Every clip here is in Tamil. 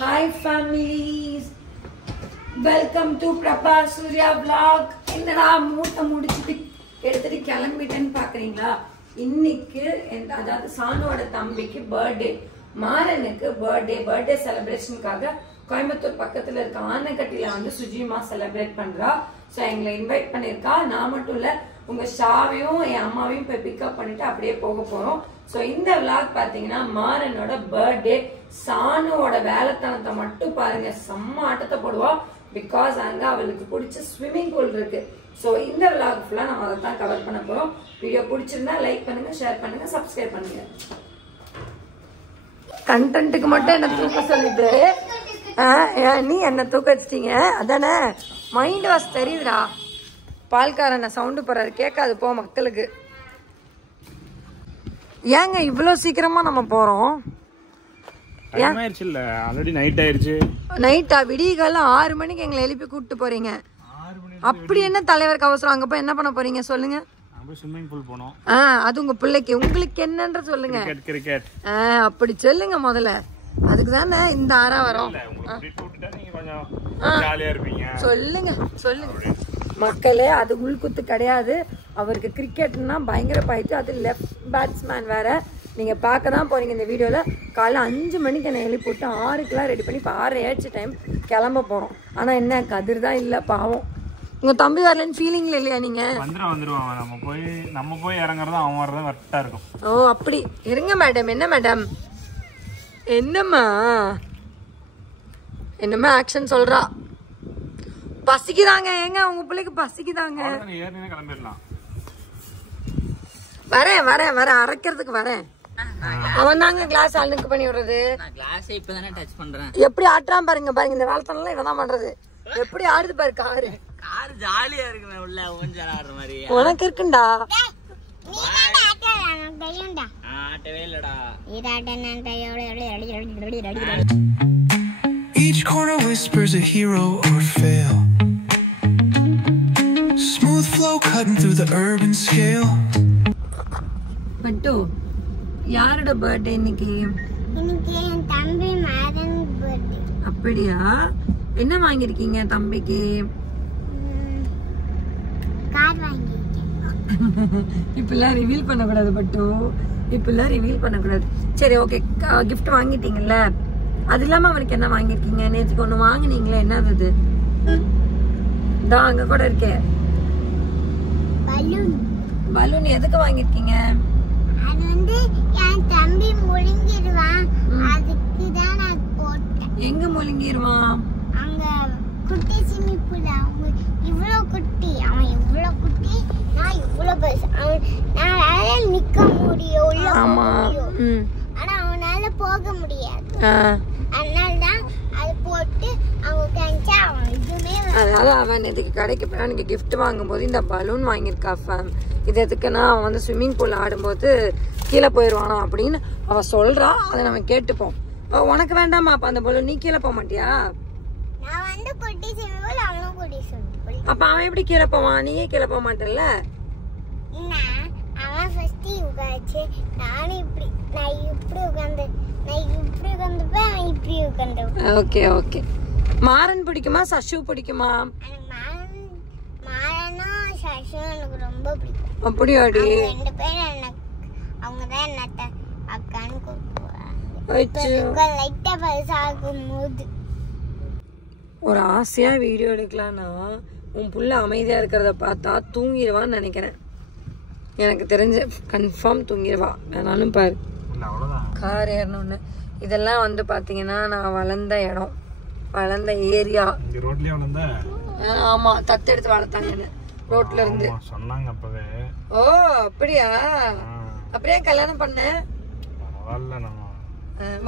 Hi families, welcome to Prabha Surya vlog. என்னடா மூட்டை முடிச்சிட்டு எடுத்துட்டு கிளம்பிட்டேன்னு பாக்குறீங்களா? இன்னைக்கு அதாவது சானுவோட தம்பிக்கு பர்த்டே, மாறனுக்கு பர்த்டே செலிப்ரேஷனுக்காக கோயம்புத்தூர் பக்கத்துல இருக்க ஆனக்கட்டில வந்து சுஜிமா செலிப்ரேட் பண்றா. சோ எங்களை இன்வைட் பண்ணிருக்கா. நான் மட்டும் இல்ல, உங்க ஷாவையும் என் அம்மாவையும் போய் பிக்கப் பண்ணிட்டு அப்படியே போக போறோம். சோ இந்த விளாக் பாத்தீங்கன்னா மாறனோட பர்த்டே. சானுவோட வேலைத்தனத்தை மட்டும் பாருங்க, செம்ம ஆட்டத்தை போடுவா. பிகாஸ் அங்க அவளுக்கு பிடிச்ச ஸ்விம்மிங் பூல் இருக்கு. சோ இந்த விளாக் ஃபுல்லா நம்ம அதை தான் கவர் பண்ண போறோம். வீடியோ பிடிச்சிருந்தா லைக் பண்ணுங்க, ஷேர் பண்ணுங்க, சப்ஸ்கிரைப் பண்ணுங்க. கண்டென்ட்டுக்கு மட்டும் என்ன தூக்க சொல்லிட்டு நீ என்ன தூக்க வச்சிட்டீங்க அதானே? மைண்ட் வாஷ் தெரியுதுடா. பால்காரன சவுண்டு போறாரு, கேட்காது போ மக்களுக்கு. ஏங்க இவ்வளவு சீக்கிரமா நம்ம போறோம்? நைட்டா? விடிய காலம் 6 மணிக்கு எங்களை எழுப்பி கூப்பிட்டு போறீங்க. அப்படி என்ன தலைவருக்கு அவசரம்? அங்க போய் என்ன பண்ண போறீங்க சொல்லுங்க? அது உங்க பிள்ளைக்கு, உங்களுக்கு என்னன்ற சொல்லுங்க. அப்படி சொல்லுங்க முதல்ல. அதுக்கு தானே இந்த ஆறாவரம். சொல்லுங்க சொல்லுங்க மக்களே. அது உள்குத்து கிடையாது. அவருக்கு கிரிக்கெட்னா பயங்கர பாயிட்டு. அது லெஃப்ட் பேட்ஸ்மேன் வேற. நீங்க பார்க்க தான் போறீங்க இந்த வீடியோல. காலைல 5 மணிக்கு என்ன எழுப்பி போட்டு 6க்குலாம் ரெடி பண்ணி இப்போ 6:08 டைம் கிளம்ப போறோம். ஆனா என்ன கதிர் தான் இல்ல, பாவம். உங்க தம்பி வரலன்னு ஃபீலிங்ல இல்லையா நீங்க? நம்ம போய் இறங்குறது அவன் வரதான் கரெக்டா இருக்கும். ஓ அப்படி இருங்க மேடம். என்ன மேடம்? என்னம்மா என்னம்மா ஆக்ஷன் சொல்றா? பசிக்குதாங்க. ஏங்க உங்க பிள்ளைக்கு பசிக்குதாங்க? வரேன் வரேன் வரேன், அரைக்கிறதுக்கு வரேன். அவன் தாங்க கிளாஸ் அழுக்கு பண்ணி விடுறது. எப்படி ஆட்டுறான் பாருங்க பாருங்க. இந்த வேலைத்தனம் இவன் தான் பண்றது. எப்படி ஆடுது பாரு காரு. ஜாலியா இருக்கு உள்ள ஊஞ்சல் ஆடுற மாதிரி. உனக்கு இருக்குண்டா. Each corner whispers a hero or fail. Smooth flow cutting through the urban scale. பட்டு யாரோட பர்த்டே இன்னைக்கு? இன்னைக்கு என் தம்பி மாறன் பர்த்டே. அப்படியா? என்ன வாங்கிருக்கீங்க தம்பிக்கு? கார் வாங்கிருக்கேன். இப்பெல்லாம் ரிவீல் பண்ணக்கூடாது பட்டு, இப்பெல்லாம் ரிவீல் பண்ணக்கூடாது. சரி ஓகே, கிஃப்ட் வாங்கிட்டீங்கல்ல. அது இல்லாம அவனுக்கு என்ன வாங்கிருக்கீங்க? நேற்றுக்கு ஒண்ணு வாங்கினீங்களே, என்னது? அங்க கூட இருக்கே பலூன். பலூன் எதுக்கு வாங்கிருக்கீங்க? அது வந்து என் தம்பி முழுங்கிடுவான், அதுக்கு தான் நான் போட்டேன். எங்க முழுங்கிடுவான்? அங்க குட்டி சிமிப்புல. இவ்வளோ குட்டி, அவன் இவ்வளோ குட்டி, நான் இவ்வளோ பெருசு. அவனால நிக்க முடியும், உள்ள போக முடியும். ஆனா அவனால போக முடியாது. அதனாலதான் அது போட்டு அவங்க கணிச்சா அவன் எதுவுமே. அதனால அவன் இதுக்கு கடைக்கு போய் எனக்கு கிஃப்ட் வாங்கும் போது இந்த பலூன் வாங்கியிருக்கா ஃபேம். இது எதுக்குன்னா அவன் வந்து ஸ்விம்மிங் பூல் ஆடும்போது கீழே போயிடுவானா அப்படின்னு அவன் சொல்றா. அதை நம்ம கேட்டுப்போம். உனக்கு வேண்டாமா அப்ப அந்த பலூன்? நீ கீழே போக மாட்டியா? நான் வந்து குட்டி சிமிப்புல், அவனும் குட்டி சிமிப்புல். அப்ப அவன் எப்படி கீழே போவான்? நீயே கீழே போக மாட்டேன்ல? அவன் ஃபர்ஸ்ட் உட்காச்சு, நானும் இப்படி, நான் இப்படி உட்காந்து, நான் இப்படி உட்காந்துப்பேன், அவன் இப்படி உட்காந்து. Okay okay. மாறன் பிடிக்குமா சஷு பிடிக்குமா? எனக்கு மாறனும் சஷும் எனக்கு ரொம்ப பிடிக்கும். அப்படியாடி? 2 பேரும் எனக்கு, அவங்க தான் என்னத்த அக்கான்னு கூப்பிடுவாங்க. லைட்டா பரிசாகும் போது ஒரு ஆசையா வீடியோ எடுக்கலாம்னா உன் புள்ள அமைதியா இருக்கிறத பார்த்தா தூங்கிடுவான்னு நினைக்கிறேன். எனக்கு தெரிஞ்ச கன்ஃபார்ம் தூங்கிடுவா. வேணாலும் பாரு கார் ஏறணும்னு. இதெல்லாம் வந்து பாத்தீங்கன்னா நான் வளர்ந்த இடம், வளர்ந்த ஏரியா. ஆமா, தத்தெடுத்து வளர்த்தாங்கன்னு ரோட்ல இருந்து சொன்னாங்க அப்பவே. ஓ அப்படியா? அப்படியே கல்யாணம் பண்ண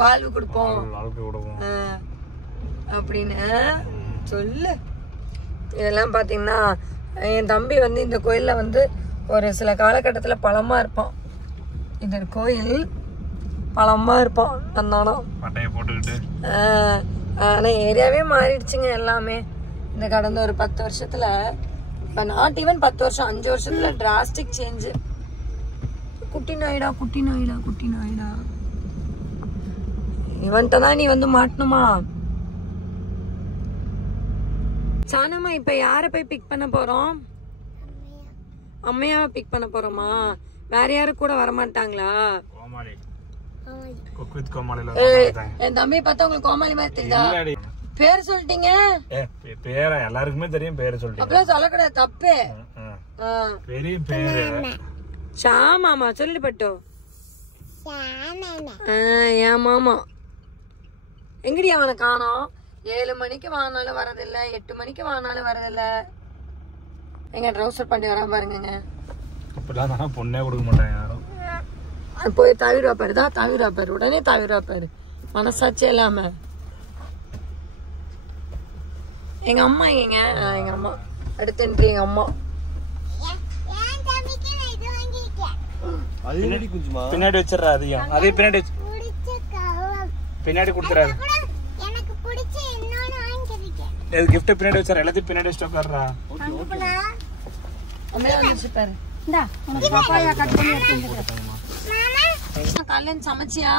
வாழ்வு கொடுப்போம் அப்படின்னு சொல்லு. இதெல்லாம் பாத்தீங்கன்னா என் தம்பி வந்து இந்த கோயில்ல வந்து ஒரு சில காலகட்டத்துல பழமா இருப்பான். இந்த கோயில் பழமா இருப்பான் அந்தானா போட்டுக்கிட்டு. ஆனா ஏரியாவே மாறிடுச்சுங்க எல்லாமே. இந்த கடந்த ஒரு 10 வருஷத்துல, இப்ப நாட் ஈவன் 10 வருஷம், 5 வருஷத்துல டிராஸ்டிக் சேஞ்சு. குட்டி நாயிடா குட்டி நாயிடா குட்டி நாயிடா. இவன்ட்ட தான் நீ வந்து மாட்டணுமா? சானம்மா இப்ப யாரை போய் பிக் பண்ண போறோம்? அம்மையாவை பிக் பண்ண போறோமா? வேற யாரும் கூட வரமாட்டாங்களா? கோமாளி குக்வித் கோமாளில என் தம்பி பார்த்தா உங்களுக்கு கோமாளி மாதிரி தெரியுதா? பேர் சொல்லிட்டீங்க. பேர எல்லாருக்குமே தெரியும். பேரை சொல்லிட்டீங்க. அப்படிலாம் சொல்லக்கூடாது, தப்பு. பெரிய பேரு ஷாமாமா சொல்லிட்டு பட்டோ. என் மாமா எங்கடி அவனை காணோம்? 7 மணிக்கு வாங்கினாலும் வரதில்ல, 8 மணிக்கு வாங்கினாலும் வரதில்ல. எங்க ட்ரௌசர் பண்ணி வரா பாருங்க. அப்படிலாம் பொண்ணே கொடுக்க மாட்டாங்க யாரும். போய் தவிர பாரு, தான் தவிர பாரு, உடனே தவிர பாரு, மனசாட்சி இல்லாம. எங்க அம்மா எங்க? எங்க அம்மா அடுத்து எங்க அம்மா பின்னாடி வச்சிடறா. அதையும் அதே பின்னாடி பின்னாடி கொடுத்துறாரு. கிஃப்ட் பின்னாடி வச்சாரு. எல்லாத்தையும் பின்னாடி வச்சுட்டு உட்கார்றா. காலையில சமைச்சியா?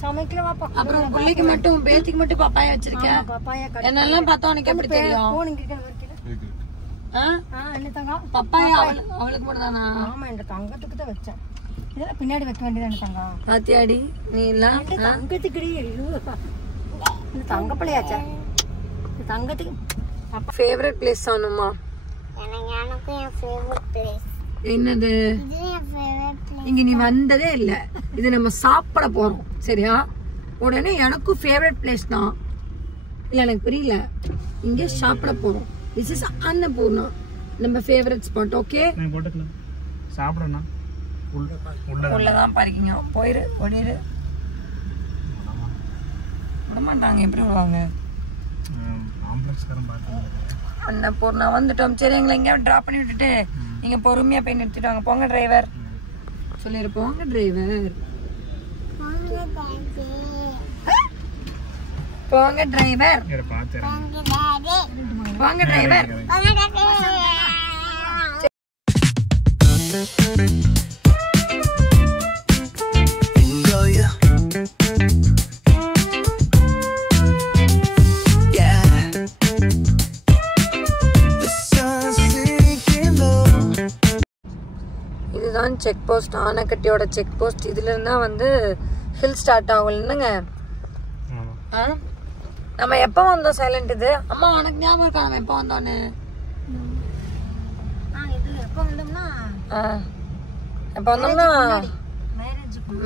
சமைக்கல பாப்பா. அப்புறம் பிள்ளைக்கு மட்டும் பேத்திக்கு மட்டும் பப்பாயா வச்சிருக்கேன். என்னெல்லாம் பார்த்தா உனக்கு எப்படி தெரியும்? பப்பாயா அவளுக்கு மட்டும் தானா? ஆமா, என் தங்கத்துக்கு தான் வச்சேன். இதெல்லாம் பின்னாடி வைக்க வேண்டியது தங்கா. பாத்தியாடி நீ எல்லாம் தங்கத்துக்கு தங்க பிள்ளையாச்சா? தங்கத்துக்கு ஃபேவரட் பிளேஸ் சொன்னோமா? என்னது? இங்க நீ வந்ததே இல்ல. இது நம்ம சாப்பிட போறோம் சரியா? உடனே எனக்கும் ஃபேவரட் பிளேஸ் தான். இல்ல எனக்கு புரியல. இங்க சாப்பிட போறோம். This is Annapurna. நம்ம ஃபேவரட் ஸ்பாட். ஓகே நான் போட்டுக்கலாம். சாப்பிடணும். உள்ள தான் பாருங்க. போயிரு ஓடிரு. விட மாட்டாங்க. எப்படி வருவாங்க? காம்ப்ளெக்ஸ்காரன் பார்த்து அன்னபூர்ணா வந்துட்டோம். சரி எங்களை எங்கேயாவது ட்ராப் பண்ணி விட்டுட்டு நீங்க பொறுமையா போய் நிறுத்திட்டு வாங்க. போங்க டிரைவர் சொல்லிரு. போங்க டிரைவர். போங்க டிரைவர். போங்க டிரைவர். இதுதான் செக் போஸ்ட். ஆனைக்கட்டியோட செக் போஸ்ட். இதுல இருந்தா வந்து ஹில் ஸ்டார்ட் ஆகும் இல்லைங்க. நம்ம எப்ப வந்தோம்? சைலண்ட் இது. அம்மா உனக்கு ஞாபகம் இருக்கா நம்ம எப்ப வந்தோன்னு? எப்ப வந்தோம்னா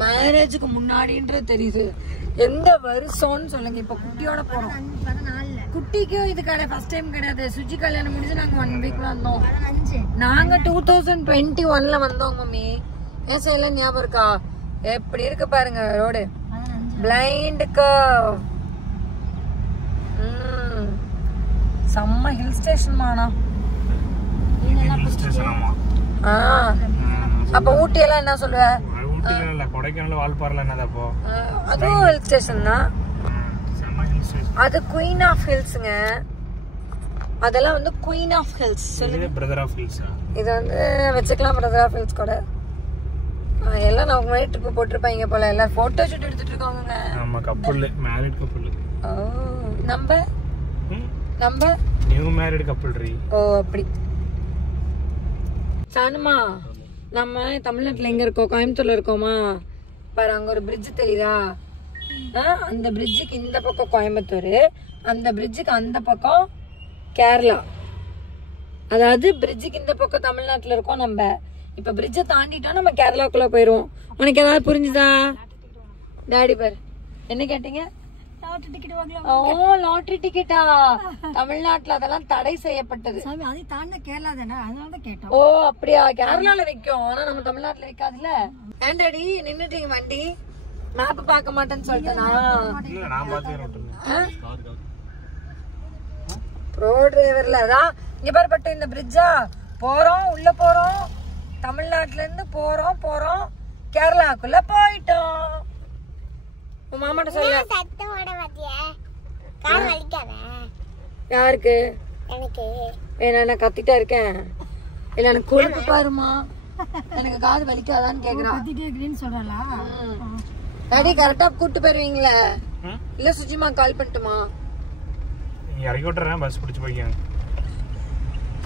மேரேஜுக்கு முன்னாடின்றது தெரியுது. எந்த வருஷம்னு சொல்லுங்க. இப்ப குட்டியோட போறோம். குட்டிக்கும் இது கிடையாது, ஃபர்ஸ்ட் டைம் கிடையாது. சுஜி கல்யாணம் முடிஞ்சு நாங்க 1 வீக் வந்தோம். நாங்க 2021ல வந்தோம் மம்மி. ஏன் சைலண்ட் ஞாபகம் இருக்கா? எப்படி இருக்கு பாருங்க ரோடு. Blind curve. செம்ம ஹில் ஸ்டேஷன் மானா. அப்ப ஊட்டி எல்லாம் என்ன சொல்லுவ? கொடைக்கானல் வால்பாறைல என்னது? அப்போ அதுவும் ஹில் ஸ்டேஷன் தான். அது குயின் ஆஃப் ஹில்ஸ்ங்க. அதெல்லாம் வந்து குயின் ஆஃப் ஹில்ஸ். சொல்லுங்க பிரதர் ஆஃப் ஹில்ஸ். இது வந்து வச்சுக்கலாம் பிரதர் ஆஃப் ஹில்ஸ் கூட. எல்லாம் நான் முன்னாடி ட்ரிப் போட்டிருப்பாங்க போல. எல்லாம் போட்டோ ஷூட் எடுத்துட்டு இருக்காங்க. ஆமா, கப்புள், மேரிட் கப்புள். நம்ம நியூ மேரிட் கப்புள் ரீ. ஓ அப்படி. சானுமா நம்ம தமிழ்நாட்டுல எங்க இருக்கோம்? கோயம்புத்தூர்ல இருக்கோமா? பாரு அங்க ஒரு பிரிட்ஜ் தெரியுதா? அந்த பிரிட்ஜுக்கு இந்த பக்கம் கோயம்புத்தூர், அந்த பிரிட்ஜுக்கு அந்த பக்கம் கேரளா. அதாவது பிரிட்ஜுக்கு இந்த பக்கம் தமிழ்நாட்டுல இருக்கோம் நம்ம. இப்ப பிரிட்ஜை தாண்டிட்டோம் நம்ம கேரளாக்குள்ள போயிருவோம். உனக்கு ஏதாவது புரிஞ்சுதா? டாடி பாரு என்ன கேட்டீங்க? ஓ லாட்டரி டிக்கெட்டா? தமிழ்நாட்டுல அதெல்லாம் தடை செய்யப்பட்டது. ஓ அப்படியா? கேரளால விக்கும், ஆனா நம்ம தமிழ்நாட்டுல விக்காதுல்ல. ஏன்டாடி நின்னுட்டீங்க வண்டி? மேப் பார்க்க மாட்டேன்னு சொல்லிட்டேனா? ப்ரோ டிரைவர்ல தான். இங்க பாரு பட்டு இந்த பிரிட்ஜா போறோம், உள்ள போறோம், தமிழ்நாட்டுல இருந்து போறோம் கேரளாக்குள்ள போயிட்டோம். உன் மாமாட்ட சொல்ல. யாருக்கு? எனக்கு. என்ன கத்திட்டா இருக்கேன்? இல்ல எனக்கு கொழுப்பு பாருமா. எனக்கு காது வலிக்காதான்னு கேக்குறான். டாடி கரெக்டா கூட்டு போயிருவீங்களா? இல்ல சுஜிமா கால் பண்ணட்டுமா? இறக்கி விட்டுறேன், பஸ் பிடிச்சு போய்க்காங்க.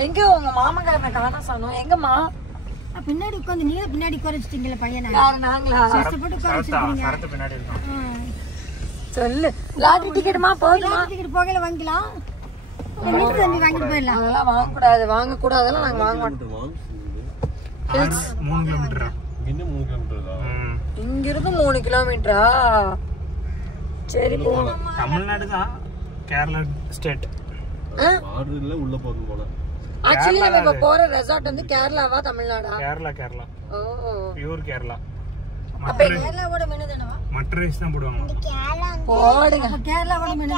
எங்க உங்க மாமங்காரனை காண சொன்னோம் எங்கம்மா பின்னாடி உட்காந்து நீங்க பின்னாடி குறைச்சிட்டீங்களா பையனை நாங்களா கஷ்டப்பட்டு குறைச்சிட்டீங்க பின்னாடி இருக்கோம் சொல்லு லாட்டரி டிக்கெட்டுமா போதுமா டிக்கெட் போகல வாங்கிக்கலாம் வாங்கிட்டு போயிடலாம் அதெல்லாம் வாங்கக்கூடாது அதெல்லாம் நாங்க வாங்க மாட்டோம் 3 கிலோமீட்டரா இங்க இருந்து 3 கிலோமீட்டரா சரி போலாம் தமிழ்நாடு தான் கேரளா ஸ்டேட் உள்ள போகும் போல ஆக்சுவலி நம்ம இப்ப போற ரெசார்ட் வந்து கேரளாவா தமிழ்நாடா கேரளா ஓ பியூர் கேரளா அப்ப கேரளாவோட மெனு தானவா மட்டன் ரைஸ் தான் போடுவாங்க போடுங்க கேரளாவோட மெனு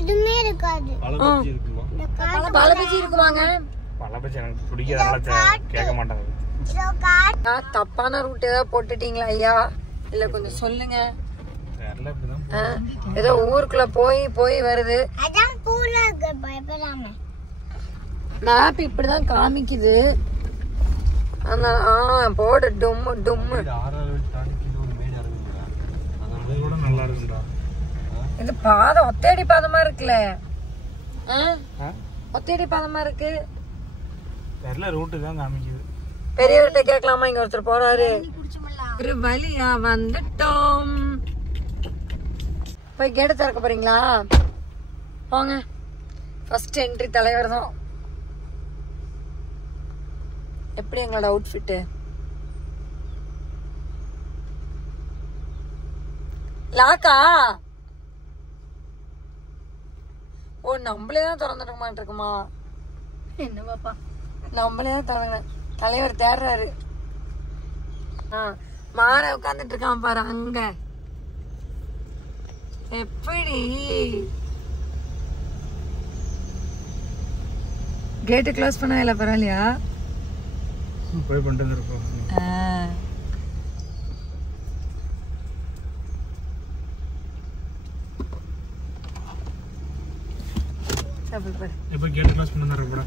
எதுவுமே இருக்காது பழபஜ்ஜி இருக்குமா பழபஜ்ஜி இருக்குமாங்க பழபஜ்ஜி எனக்கு பிடிக்காதனால கேட்க மாட்டாங்க தப்பான ரூட் ஏதாவது போட்டுட்டீங்களா ஐயா இல்ல கொஞ்சம் சொல்லுங்க கேரளா இப்படிதான் ஏதோ ஊருக்குள்ள போய் வருது அதான் பூல இருக்கு பயப்படாம மேப் இப்படிதான் காமிக்குது போடு டும்மு டும்மு அது கூட நல்லா இருக்குடா இது பாதம் ஒத்தேடி பாதமா இருக்குல்ல ஒத்தேடி பாதமா இருக்கு கேரளா ரூட்டு தான் காமிக்குது பெரியவர்கிட்ட கேட்கலாமா இங்க ஒருத்தர் போறாரு ஒரு வழியா வந்துட்டோம் போய் கேட்டு திறக்க போறீங்களா போங்க ஃபர்ஸ்ட் என்ட்ரி தலைவர் தான் எப்படி எங்களோட அவுட்ஃபிட் லாக்கா ஓ நம்மளே தான் திறந்துட மாட்டிருக்குமா என்னவாப்பா நம்மளே தான் திறங்க தலைவர் தேடுறாரு மாற உட்காந்துட்டு இருக்கான் பாரு அங்க எப்படி கேட்டு க்ளோஸ் பண்ண இல்ல பரவாயில்லையா போய் பண்ணிட்டு இருக்கோம் இப்போ கேட் க்ளோஸ் பண்ணி தரப்படா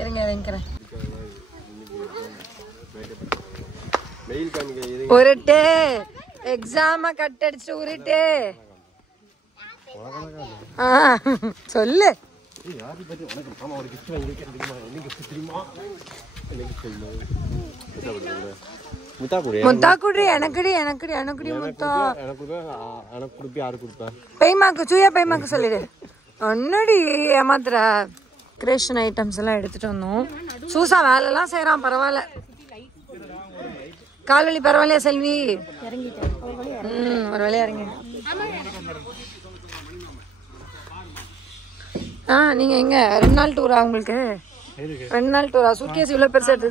இருங்க இறங்கிக்கிறேன் உருட்டு எக்ஸாம கட் அடிச்சு உருட்டு சொல்லு முத்தா குடி எனக்குடி முத்தா பெய்மாக்கு சூயா பெய்மாக்கு சொல்லிடு ஒன்னடி ஏமாத்துற கிரியேஷன் ஐட்டம்ஸ் எல்லாம் எடுத்துட்டு வந்தோம் சூசா வேலைலாம் செய்யறான் பரவாயில்ல கால்வலி பரவாயில்லையா செல்வி ஒரு வழியா இறங்கி நீங்க எங்க 2 நாள் டூரா உங்களுக்கு 2 நாள் டூரா சூட்கேஸ் இவ்வளவு பெருசா எடுத்து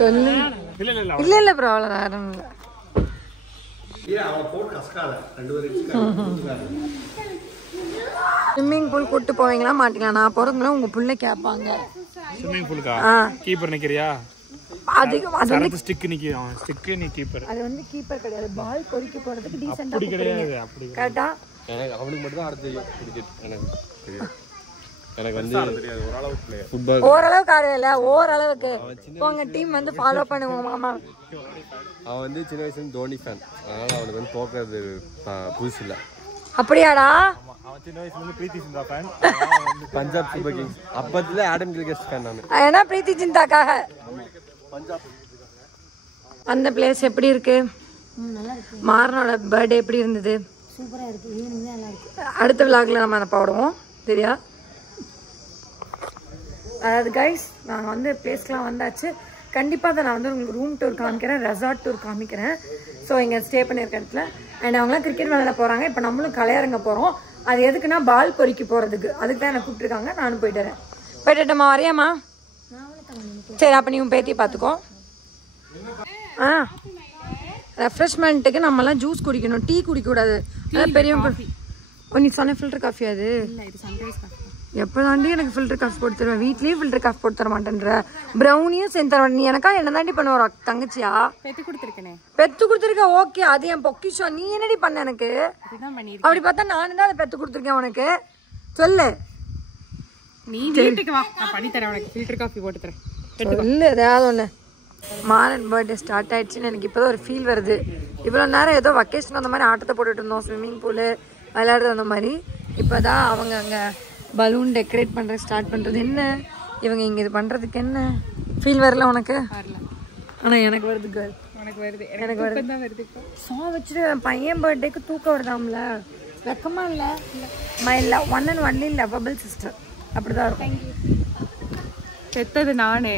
சொல்லு இல்ல ப்ரோ அவ்வளவுதான் ஸ்விம்மிங் பூல் கூட்டு போவீங்களா மாட்டீங்களா நான் போறதுங்களா உங்க புள்ள கேட்பாங்க ஸ்விம்மிங் பூலுக்கா கீப்பர் நிக்கிறியா அது வந்து ஸ்டிக் நிக்குது ஸ்டிக் நீ கீப்பர் அது வந்து கீப்பர் கிடையாது பால் பொறுக்கி போறதுக்கு டீசன்ட்டா அப்படி கிடையாது அப்படி கரெக்ட்டா எனக்கு அவனுக்கு மட்டும் தான் அடுத்து கிரிக்கெட் எனக்கு தெரியும் எனக்கு வந்து தெரியாது ஓரளவுக்கு பிளேயர் ஃபுட்பால் ஓரளவுக்கு ஆடுவேல ஓரளவுக்கு உங்க டீம் வந்து ஃபாலோ பண்ணுவோம் மாமா அவன் வந்து சின்ன வயசுல தோனி ஃபேன் அதனால அவனுக்கு வந்து போக்குறது புதுசு இல்ல அப்படியாடா அவன் சின்ன வயசுல இருந்து பிரீத்தி சிந்தா ஃபேன் பஞ்சாப் சூப்பர் கிங்ஸ் அப்பத்துல ஆடம் கில்கெஸ்ட் ஃபேன் நான் ஏன்னா பிரீத்தி சிந்தாக்காக அந்த பிளேஸ் எப்படி இருக்கு மாறனோட பர்த்டே எப்படி இருந்தது சூப்பரா இருக்கு ஈவினிங் தான் நல்லா இருக்கு அடுத்த விளாக்ல நம்ம அதை போடுவோம் சரியா அதாவது கைஸ் நாங்கள் வந்து பிளேஸ்க்கெலாம் வந்தாச்சு கண்டிப்பாக தான் நான் வந்து உங்களுக்கு ரூம் டூர் காமிக்கிறேன் ரெசார்ட் டூர் காமிக்கிறேன் ஸோ இங்கே ஸ்டே பண்ணியிருக்க இடத்துல அண்ட் அவங்களாம் கிரிக்கெட் விளையாட போகிறாங்க இப்போ நம்மளும் கலையரங்க போகிறோம் அது எதுக்குன்னா பால் பொறுக்கி போகிறதுக்கு அதுக்கு தான் என்னை கூப்பிட்டுருக்காங்க நானும் போயிட்டுறேன் போயிட்டுமா வரையாம்மா சரி அப்போ நீ பேத்தி பார்த்துக்கோ ரெஃப்ரெஷ்மெண்ட்டுக்கு நம்மலாம் ஜூஸ் குடிக்கணும் டீ குடிக்கக்கூடாது அதான் பெரியவங்க நீ சொன்ன ஃபில்டர் காஃபி அது எப்போ தாண்டி எனக்கு ஃபில்டர் காஃபி போட்டு தருவேன் வீட்லேயே ஃபில்டர் காஃபி போட்டு தர மாட்டேன்ற ப்ரௌனியும் செஞ்சு தர மாட்டேன் நீ எனக்கா என்ன தாண்டி பண்ணுவ தங்கச்சியா பெத்து கொடுத்துருக்க ஓகே அது என் பொக்கிஷம் நீ என்னடி பண்ண எனக்கு அப்படி பார்த்தா நானும் தான் அதை பெத்து கொடுத்துருக்கேன் உனக்கு சொல்லு நீ வீட்டுக்கு வா நான் பண்ணி தரேன் உனக்கு ஃபில்டர் காஃபி போட்டு தரேன் சொல்லு ஏதாவது ஒன்று மாறன் பர்த்டே ஸ்டார்ட் ஆயிடுச்சுன்னு எனக்கு இப்போதான் ஒரு ஃபீல் வருது இவ்வளோ நேரம் ஏதோ வக்கேஷன் அந்த மாதிரி ஆட்டத்தை போட்டுட்டு இருந்தோம், ஸ்விம்மிங் பூலு விளையாடுறது அந்த மாதிரி. இப்போதான் அவங்க அங்கே பலூன் டெக்கரேட் பண்ணுறது ஸ்டார்ட் பண்ணுறது. என்ன இவங்க இங்கே இது பண்ணுறதுக்கு என்ன ஃபீல் வரல உனக்கு? ஆனால் எனக்கு வருது கேர்ள், உனக்கு வருது, எனக்கு வருது. சாங் வச்சுட்டு பையன் பர்த்டேக்கு தூக்கம் வருதாம்ல, வெக்கமா இல்லை? My one and only lovable sister அப்படிதான் இருக்கும். செத்தது நானே.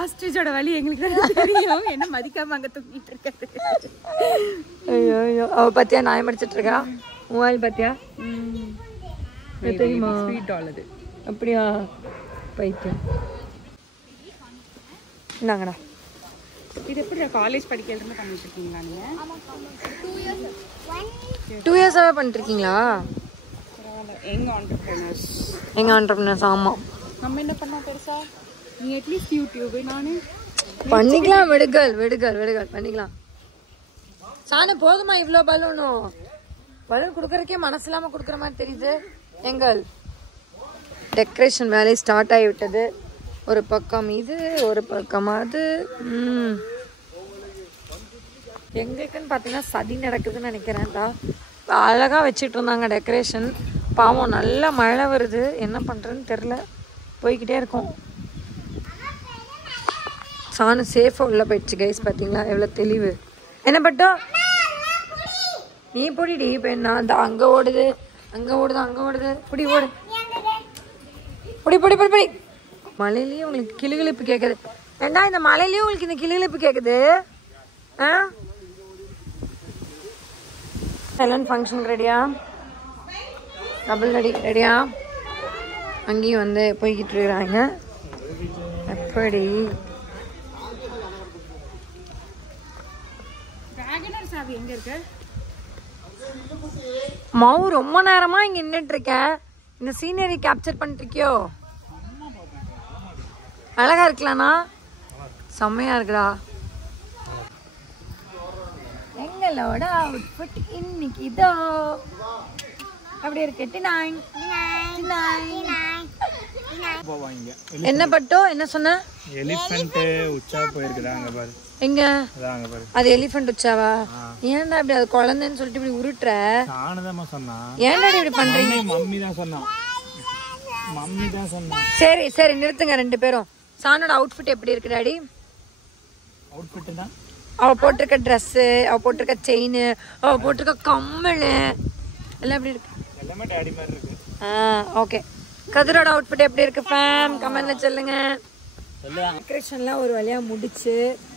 ஆஸ்ட்ரிச்சோட வலி எங்களுக்கு தெரியும். என்ன மதிக்காம அங்க தூக்கிட்டு இருக்காரு. ஐயோ ஐயோ, அவ பாத்தியா நாயம் அடிச்சிட்டு இருக்கா. மொபைல் பாத்தியா? தெரியுமா? ஸ்வீட் ஆல் அது. அப்படியா? பைத்தியம். இந்தாங்கடா. இது எப்படி காலேஜ் படிக்கிறதுல இருந்து பண்ணிட்டு இருக்கீங்களா நீங்க? 2 இயர்ஸாவே பண்ணிட்டு இருக்கீங்களா? எங்க ஆண்டர்பிரினர்ஸ். எங்க ஆண்டர்பிரினர்ஸ். ஆமா. நம்ம என்ன பண்ணா பெருசா? நீ அட்லீஸ்ட் யூடியூப் நானு பண்ணிக்கலாம். விடுகள் பண்ணிக்கலாம். சாண போதுமா இவ்வளோ பலூனும்? பலூன் கொடுக்கறதுக்கே மனசு இல்லாம கொடுக்குற மாதிரி தெரியுது. எங்கள் டெக்கரேஷன் வேலை ஸ்டார்ட் ஆகிவிட்டது. ஒரு பக்கம் இது, ஒரு பக்கம் அது. எங்களுக்குன்னு பார்த்தீங்கன்னா சதி நடக்குதுன்னு நினைக்கிறேன்டா. அழகாக வச்சுட்டு இருந்தாங்க டெக்கரேஷன். பாவம் நல்லா மழை வருது, என்ன பண்ணுறதுன்னு தெரில. போய்கிட்டே இருக்கோம். சாணு சேஃபாக உள்ளே போயிடுச்சு கைஸ். பார்த்தீங்களா எவ்வளோ தெளிவு. என்ன பட்டோ நீ பொடிடி. இப்போ என்ன அந்த அங்கே ஓடுது, அங்கே ஓடுது. புடி ஓடு, பொடி. மழையிலையும் உங்களுக்கு கிளுகிழிப்பு கேட்குது. ஏண்டா இந்த மழையிலையும் உங்களுக்கு இந்த கிளுகிழிப்பு கேட்குது? ஆ செலன் ஃபங்க்ஷனுக்கு ரெடியா? டபுள் ரெடியா? அங்கேயும் வந்து போய்கிட்டு இருக்கிறாங்க. எப்படி வேகனர் சாவி எங்க இருக்கு? மாவு ரொம்ப நேரமா இங்க நின்றுட்டு இருக்க. இந்த சீனரி கேப்சர் பண்ணிட்டு இருக்கியோ? அழகா இருக்கலாம்னா செம்மையா இருக்குடா. எங்களோட அவுட்ஃபிட் இன்னைக்கு இதோ அப்படி இருக்கு. 9 என்ன பட்டோ என்ன சொன்ன? எலிஃபென்ட் உச்சா போயிருக்குதா அங்க பாரு. எங்க? அங்க பாரு. அது எலிஃபென்ட் உச்சாவா? ஏன்டா இப்படி அது குழந்தைன்னு சொல்லிட்டு இப்படி உருட்டுற? நானுதாம்மா சொன்னா. ஏன்டா இப்படி பண்றீங்க? மம்மி தான் சொன்னா. சரி நிறுத்துங்க ரெண்டு பேரும். சானோட அவுட்ஃபிட் எப்படி இருக்கு டாடி? அவுட்ஃபிட் தான் அவ போட்டிருக்க ட்ரெஸ்ஸு, அவ போட்டிருக்க செயின், அவ போட்டிருக்க கம்மல் எல்லாம் எப்படி இருக்கு? எல்லாமே டாடி மாதிரி இருக்கு. ஓகே. கதிரோட அவுட்ஃபிட் எப்படி இருக்கு ஃபேம்? கமெண்ட்ல சொல்லுங்க. டெக்கரேஷன்லாம் ஒரு வழியாக முடிச்சு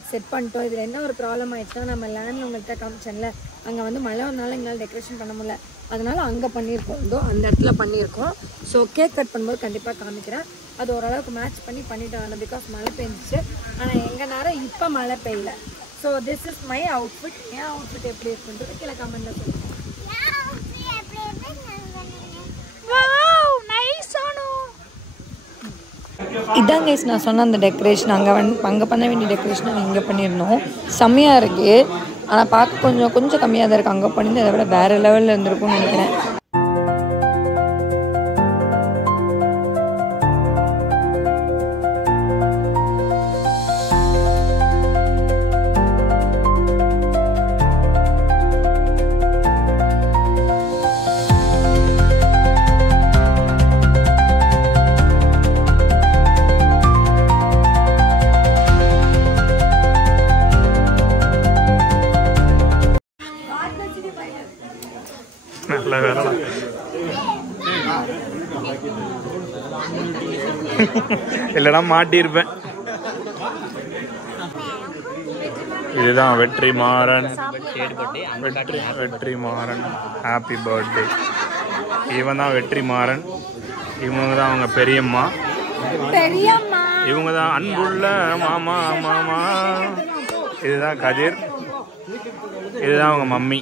செட் பண்ணிட்டோம். இதில் என்ன ஒரு ப்ராப்ளம் ஆயிடுச்சுன்னா, நம்ம லேண்டில் உங்கள்கிட்ட காமிச்சேன்ல, அங்கே வந்து மழை வந்தாலும் எங்களால் டெக்கரேஷன் பண்ண முடியல. அதனால அங்கே பண்ணியிருக்கோம், இதோ அந்த இடத்துல பண்ணியிருக்கோம். ஸோ கேக் கட் பண்ணும்போது கண்டிப்பாக காமிக்கிறேன். அது ஓரளவுக்கு மேட்ச் பண்ணிட்டோம். பிகாஸ் மழை பெஞ்சிச்சு. ஆனால் எங்கள் நேரம் இப்போ மழை பெய்யல. So this is my outfit. என் அவுட்ஃபிட் எப்படி இருக்குன்றது கீழே கமெண்ட்ல சொல்லுங்கள். இதான் கைஸ் நான் சொன்ன அந்த டெக்கரேஷன். அங்கே பண்ண வேண்டிய டெக்கரேஷன் இங்கே பண்ணியிருந்தோம். செம்மையாக இருக்குது. ஆனால் பார்க்க கொஞ்சம் கம்மியாக தான் இருக்குது. அங்கே பண்ணியிருந்து அதை விட வேறு லெவலில் இருந்திருக்கும்னு நினைக்கிறேன். நல்ல வேலை இல்லைனா மாட்டியிருப்பேன். இதுதான் வெற்றிமாறன். Vetrimaaran happy birthday. இவன் தான் வெற்றிமாறன். இவங்க தான் அவங்க பெரியம்மா. இவங்க தான் அன்புள்ள மாமா. இதுதான் கதிர். இதுதான் அவங்க மம்மி.